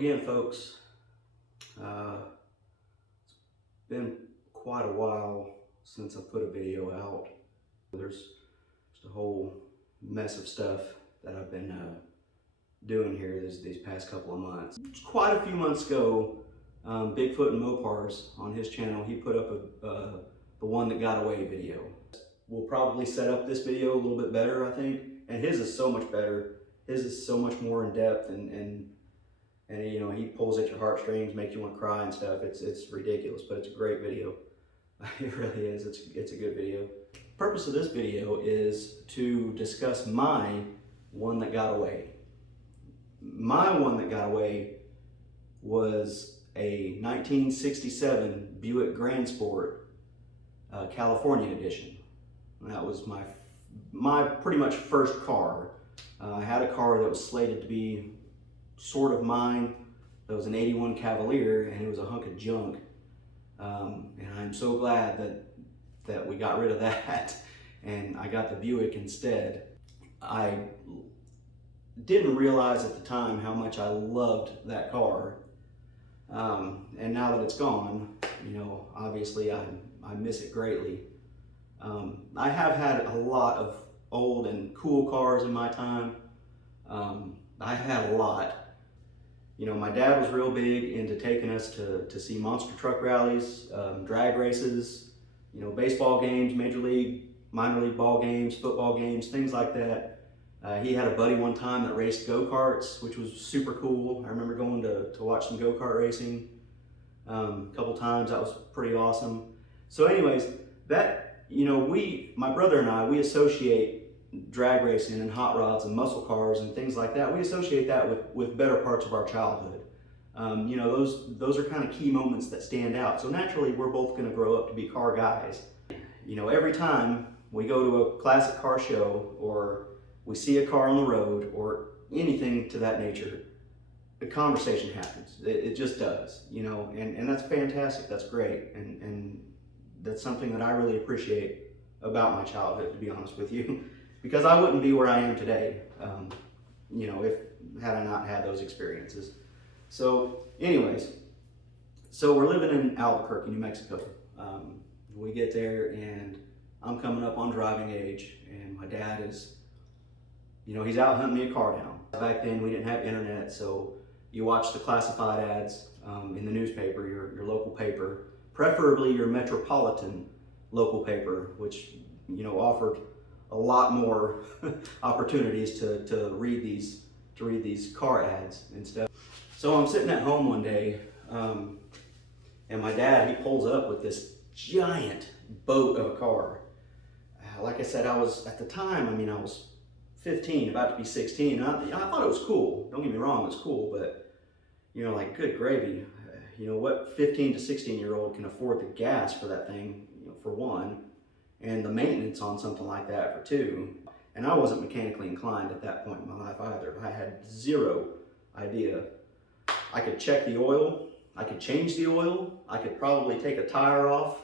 again, folks, it's been quite a while since I put a video out. There's just a whole mess of stuff that I've been doing here these past couple of months. Quite a few months ago, Bigfoot and Mopars on his channel, he put up the one that got away video. We'll probably set up this video a little bit better, I think, and his is so much better. His is so much more in depth, and you know, he pulls at your heartstrings, makes you want to cry and stuff. It's ridiculous, but it's a great video. It really is. It's a good video. The purpose of this video is to discuss my one that got away. My one that got away was a 1967 Buick Grand Sport, California edition. That was my pretty much first car. I had a car that was slated to be sort of mine. That was an 81 Cavalier, and it was a hunk of junk. And I'm so glad that we got rid of that and I got the Buick instead. I didn't realize at the time how much I loved that car. And now that it's gone, you know, obviously I miss it greatly. I have had a lot of old and cool cars in my time. I had a lot. You know, my dad was real big into taking us to see monster truck rallies, drag races, you know, baseball games, major league, minor league ball games, football games, things like that. He had a buddy one time that raced go-karts, which was super cool. I remember going to watch some go-kart racing a couple times. That was pretty awesome. So anyways, that, you know, my brother and I, we associate drag racing and hot rods and muscle cars and things like that. We associate that with better parts of our childhood. You know, those are kind of key moments that stand out. So naturally, we're both going to grow up to be car guys. You know, every time we go to a classic car show or we see a car on the road or anything to that nature, a conversation happens. It just does, you know, and that's fantastic. That's great. And that's something that I really appreciate about my childhood, to be honest with you. Because I wouldn't be where I am today, you know, had I not had those experiences. So anyways, so we're living in Albuquerque, New Mexico. We get there and I'm coming up on driving age, and my dad is, you know, he's out hunting me a car down. Back then we didn't have internet, so you watch the classified ads in the newspaper, your local paper, preferably your metropolitan local paper, which, you know, offered a lot more opportunities to read these car ads and stuff. So I'm sitting at home one day, and my dad, he pulls up with this giant boat of a car. Like I said, I was, at the time, I mean, I was 15, about to be 16, and I thought it was cool. Don't get me wrong, it was cool, but, you know, like, good gravy. You know, what 15 to 16-year-old can afford the gas for that thing, you know, for one, and the maintenance on something like that for two. And I wasn't mechanically inclined at that point in my life either. I had zero idea. I could check the oil, I could change the oil, I could probably take a tire off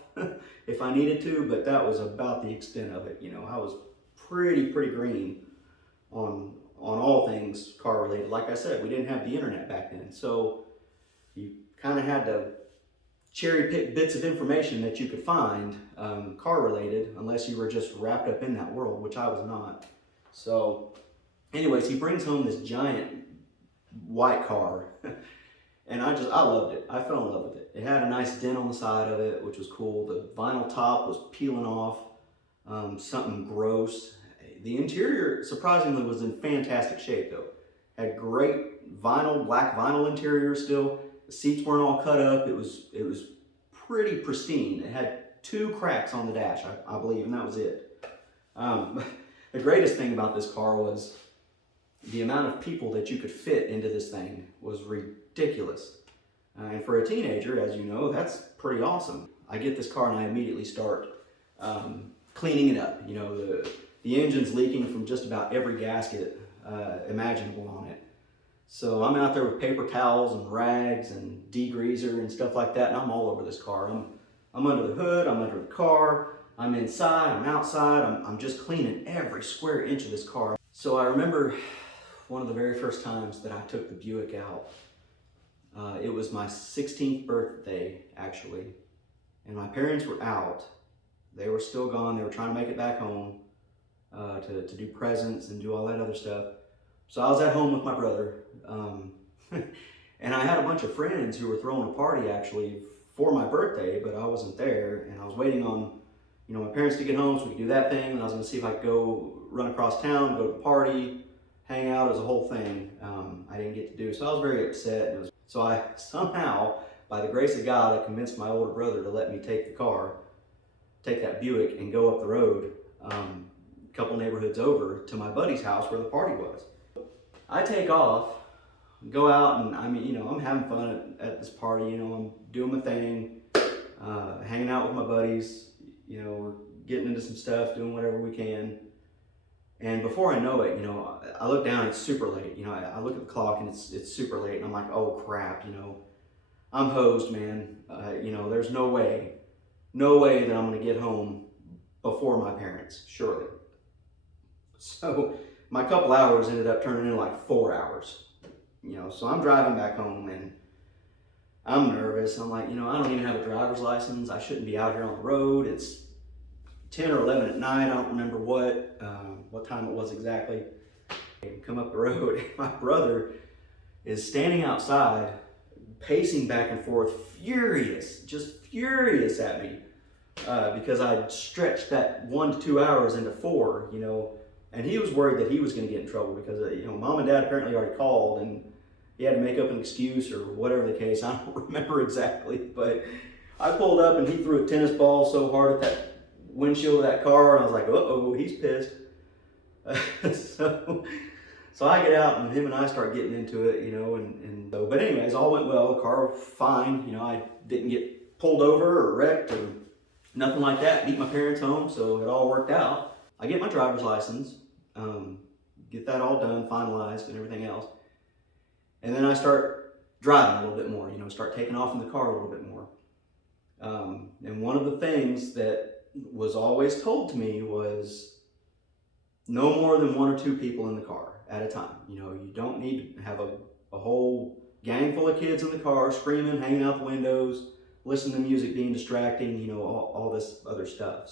if I needed to, but that was about the extent of it. You know, I was pretty green on all things car related. Like I said, we didn't have the internet back then, so you kind of had to cherry pick bits of information that you could find car related, unless you were just wrapped up in that world, which I was not. So anyways, he brings home this giant white car and I loved it. I fell in love with it. It had a nice dent on the side of it, which was cool. The vinyl top was peeling off, something gross. The interior, surprisingly, was in fantastic shape though. Had great vinyl, black vinyl interior still. The seats weren't all cut up. It was pretty pristine. It had 2 cracks on the dash, I believe, and that was it. The greatest thing about this car was the amount of people that you could fit into this thing was ridiculous. And for a teenager, as you know, that's pretty awesome. I get this car and I immediately start cleaning it up. You know, the engine's leaking from just about every gasket imaginable on it. So I'm out there with paper towels and rags and degreaser and stuff like that, and I'm all over this car. I'm under the hood, I'm under the car, I'm inside, I'm outside, I'm just cleaning every square inch of this car. So I remember one of the very first times that I took the Buick out, It was my 16th birthday, actually, and my parents were out. They were still gone. They were trying to make it back home to do presents and do all that other stuff. So I was at home with my brother, and I had a bunch of friends who were throwing a party actually for my birthday, but I wasn't there, and I was waiting on, my parents to get home so we could do that thing, and I was going to see if I could go run across town, go to the party, hang out. As a whole thing. I didn't get to do, so I was very upset. So I somehow, by the grace of God, I convinced my older brother to let me take that Buick, and go up the road, a couple neighborhoods over to my buddy's house where the party was. I take off, go out, and I'm having fun at this party. I'm doing my thing, hanging out with my buddies. We're getting into some stuff, doing whatever we can. And before I know it, I look down, it's super late. I look at the clock and it's super late, and I'm like, oh crap, I'm hosed, man. There's no way that I'm gonna get home before my parents, surely. So my couple hours ended up turning into like 4 hours. So I'm driving back home and I'm nervous. I'm like, I don't even have a driver's license. I shouldn't be out here on the road. It's 10 or 11 at night. I don't remember what time it was exactly. I come up the road, and my brother is standing outside, pacing back and forth, just furious at me because I stretched that 1 to 2 hours into 4, and he was worried that he was going to get in trouble because, mom and dad apparently already called, and he had to make up an excuse or whatever the case. I don't remember exactly, but I pulled up and he threw a tennis ball so hard at that windshield of that car, and I was like, uh-oh, he's pissed. So I get out, and him and I start getting into it, but anyways, all went well. The car was fine. I didn't get pulled over or wrecked or nothing like that. Beat my parents home, so it all worked out. I get my driver's license, get that all done, finalized, and everything else. And then I start driving a little bit more, start taking off in the car a little bit more. And one of the things that was always told to me was no more than 1 or 2 people in the car at a time. You don't need to have a whole gang full of kids in the car screaming, hanging out the windows, listening to music, being distracting, all this other stuff.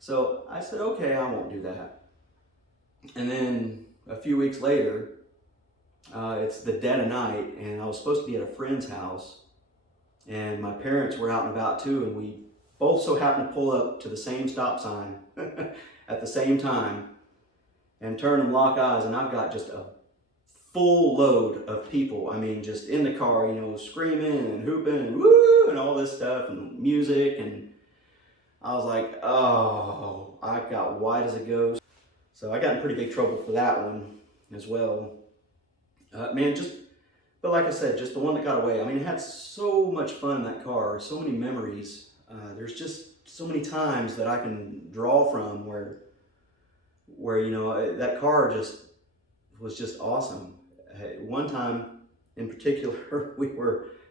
So I said, okay, I won't do that. And then a few weeks later, it's the dead of night, and I was supposed to be at a friend's house, and my parents were out and about too, and we both so happened to pull up to the same stop sign at the same time and turn and lock eyes, and I've got just a full load of people. Just in the car, screaming and hooping and woo and all this stuff and music, and I was like, oh, I got white as a ghost. So I got in pretty big trouble for that one as well. But like I said, just the one that got away. It had so much fun in that car, so many memories. There's just so many times that I can draw from where that car was just awesome. One time in particular,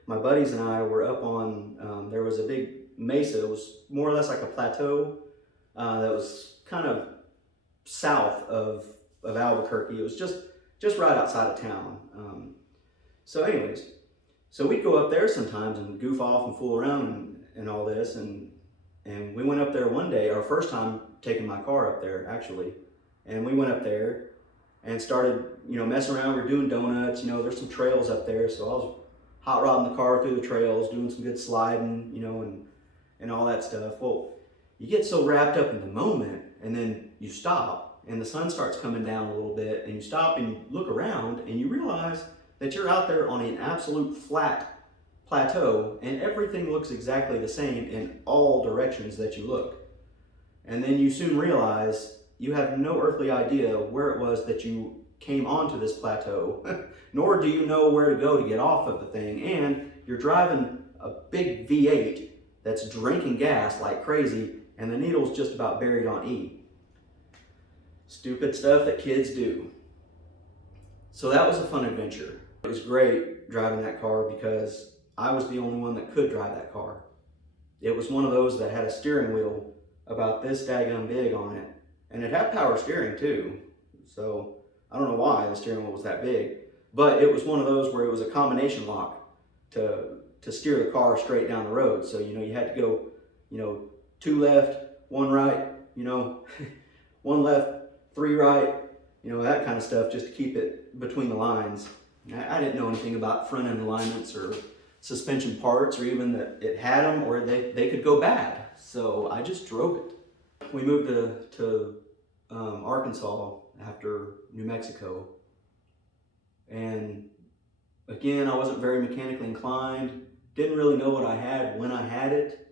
my buddies and I were up on, there was a big mesa. It was more or less like a plateau that was kind of south of Albuquerque. It was just right outside of town. So anyways, so we'd go up there sometimes and goof off and fool around and all this, and we went up there one day, our first time taking my car up there actually, and we went up there and started messing around. We were doing donuts. There's some trails up there, so I was hot rodding the car through the trails, doing some good sliding, and all that stuff. Well, you get so wrapped up in the moment, and then you stop, and the sun starts coming down a little bit, and you stop and you look around, and you realize that you're out there on an absolute flat plateau, and everything looks exactly the same in all directions that you look. And then you soon realize you have no earthly idea where it was that you came onto this plateau, nor do you know where to go to get off of the thing, and you're driving a big V8 that's drinking gas like crazy, and the needle's just about buried on E. Stupid stuff that kids do. So that was a fun adventure. It was great driving that car because I was the only one that could drive that car. It was one of those that had a steering wheel about this daggum big on it, and it had power steering too. So I don't know why the steering wheel was that big, but it was one of those where it was a combination lock. to steer the car straight down the road. So, you know, you had to go, you know, 2 left, 1 right, you know, 1 left, 3 right, you know, that kind of stuff, just to keep it between the lines. I didn't know anything about front end alignments or suspension parts, or even that it had them or they could go bad. So I just drove it. We moved to Arkansas after New Mexico. And again, I wasn't very mechanically inclined. Didn't really know what I had when I had it.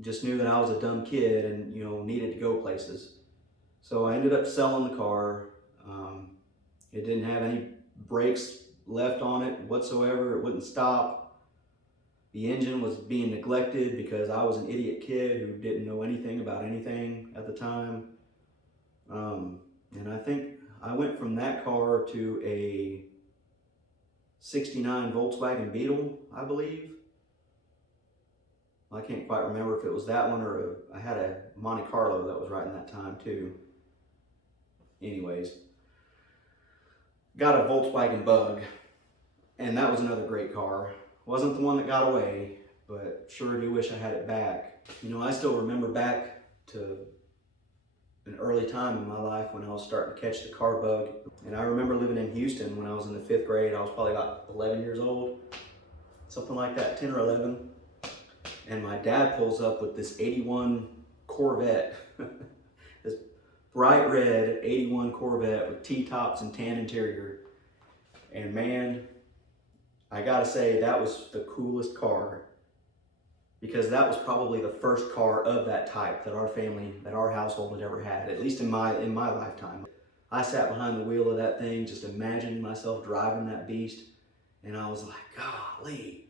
Just knew that I was a dumb kid and, you know, needed to go places. So I ended up selling the car. It didn't have any brakes left on it whatsoever. It wouldn't stop. The engine was being neglected because I was an idiot kid who didn't know anything about anything at the time. And I think I went from that car to a 69 Volkswagen Beetle, I believe. I can't quite remember if it was that one or I had a Monte Carlo that was right in that time too. Anyways, got a Volkswagen Bug, and that was another great car. Wasn't the one that got away, but sure do wish I had it back. You know, I still remember back to an early time in my life when I was starting to catch the car bug. And I remember living in Houston when I was in the 5th grade. I was probably about 11 years old, something like that, 10 or 11. And my dad pulls up with this 81 Corvette, this bright red 81 Corvette with T-tops and tan interior. And man, I gotta say, that was the coolest car, because that was probably the first car of that type that our family, that our household had ever had, at least in my lifetime. I sat behind the wheel of that thing, just imagining myself driving that beast, and I was like, golly,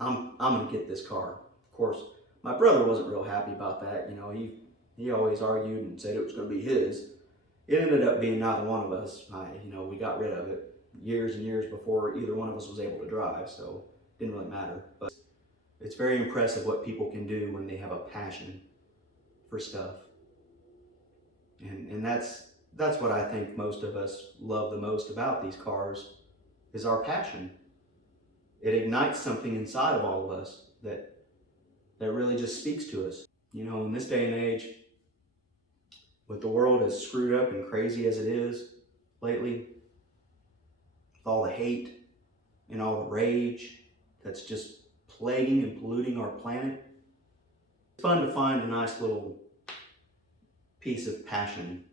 I'm gonna get this car. Of course, my brother wasn't real happy about that. You know, he always argued and said it was gonna be his. It ended up being neither one of us. You know, we got rid of it years and years before either one of us was able to drive, so it didn't really matter. But it's very impressive what people can do when they have a passion for stuff. And that's what I think most of us love the most about these cars, is our passion. It ignites something inside of all of us that really just speaks to us. You know, in this day and age, with the world as screwed up and crazy as it is lately, with all the hate and all the rage that's just plaguing and polluting our planet, it's fun to find a nice little piece of passion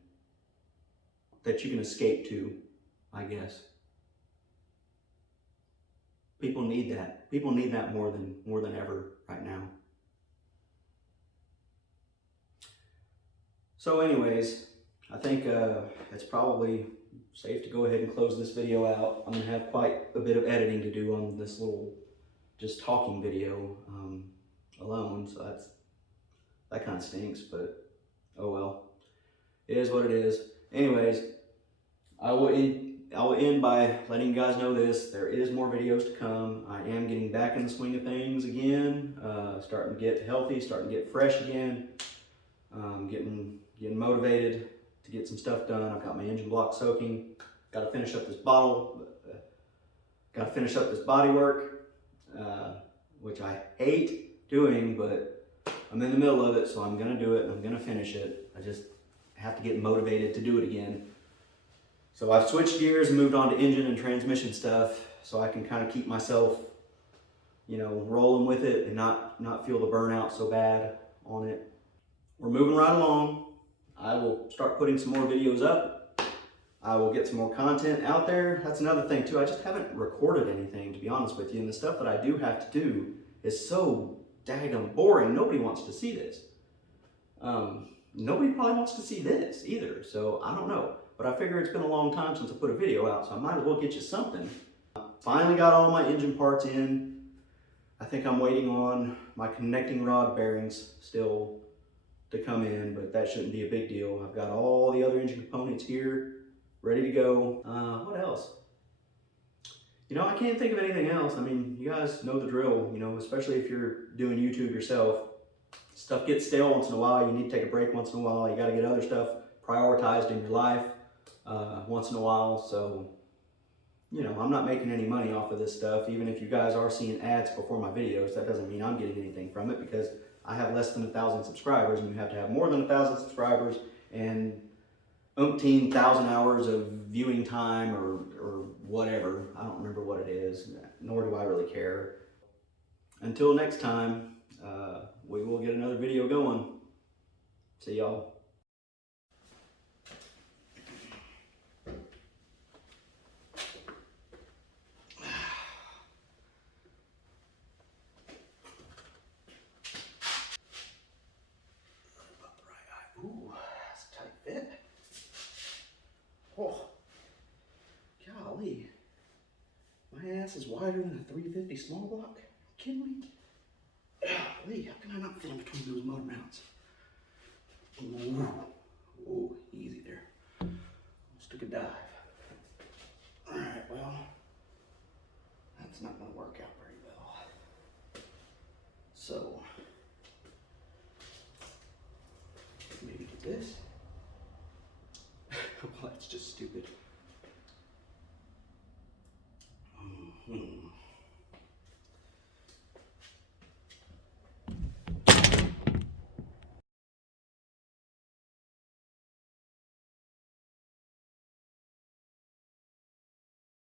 that you can escape to, I guess. People need that. People need that more than ever right now. So anyways, I think it's probably safe to go ahead and close this video out. I'm gonna have quite a bit of editing to do on this little just talking video alone, so that kind of stinks, but oh well. It is what it is. Anyways, I will end by letting you guys know this. There is more videos to come. I am getting back in the swing of things again, starting to get healthy, starting to get fresh again, getting motivated to get some stuff done. I've got my engine block soaking. Got to finish up this body work, which I hate doing, but I'm in the middle of it, so I'm gonna do it and I'm gonna finish it. I just have to get motivated to do it again. So I've switched gears and moved on to engine and transmission stuff, so I can kind of keep myself, you know, rolling with it and not feel the burnout so bad on it. We're moving right along. I will start putting some more videos up. I will get some more content out there. That's another thing too. I just haven't recorded anything, to be honest with you. And the stuff that I do have to do is so daggum boring. Nobody wants to see this. Nobody probably wants to see this either. So I don't know. But I figure it's been a long time since I put a video out, so I might as well get you something. Finally got all my engine parts in. I think I'm waiting on my connecting rod bearings still to come in, but that shouldn't be a big deal. I've got all the other engine components here, ready to go. What else? You know, I can't think of anything else. I mean, you guys know the drill, you know, especially if you're doing YouTube yourself. Stuff gets stale once in a while. You need to take a break once in a while. You got to get other stuff prioritized in your life once in a while. So you know, I'm not making any money off of this stuff. Even if you guys are seeing ads before my videos, that doesn't mean I'm getting anything from it, because I have less than 1,000 subscribers, and you have to have more than 1,000 subscribers and umpteen thousand hours of viewing time or whatever. I don't remember what it is, nor do I really care. Until next time, we will get another video going. See y'all. Ooh, that's a tight fit. Oh, golly. My ass is wider than a 350 small block. Are you kidding me? Golly, how can I not fit in between those motor mounts? Ooh, ooh, easy there. Almost took a dive. Alright, well, that's not going to work out very well. So, maybe do this. Well, that's just stupid.